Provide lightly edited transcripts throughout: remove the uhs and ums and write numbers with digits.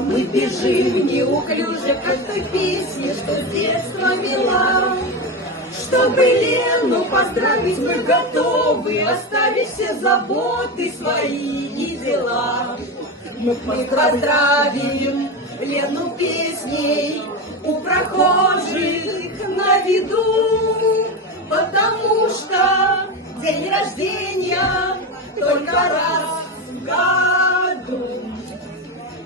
Мы бежим неуклюже, как в той песне, что с детства мила. Чтобы Лену поздравить, мы готовы оставить все заботы свои и дела. Мы поздравим Лену песней у прохожих на виду, потому что день рождения только раз в году.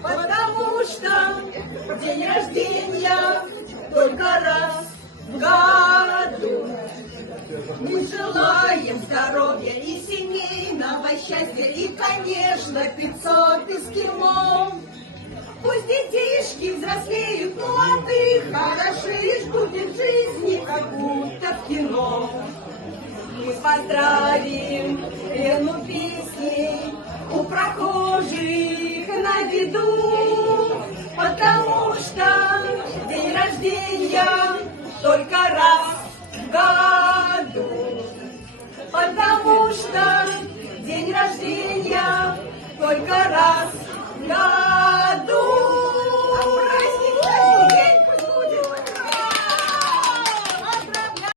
Потому что день рождения только раз в году. Мы желаем здоровья и семейного счастья, и, конечно, 500 эскимо. Пусть детишки взрослеют, ну а ты хорошеешь, будет в жизни, как будто в кино. Мы поздравим Лену песней у прохожих на виду, потому что день рождения только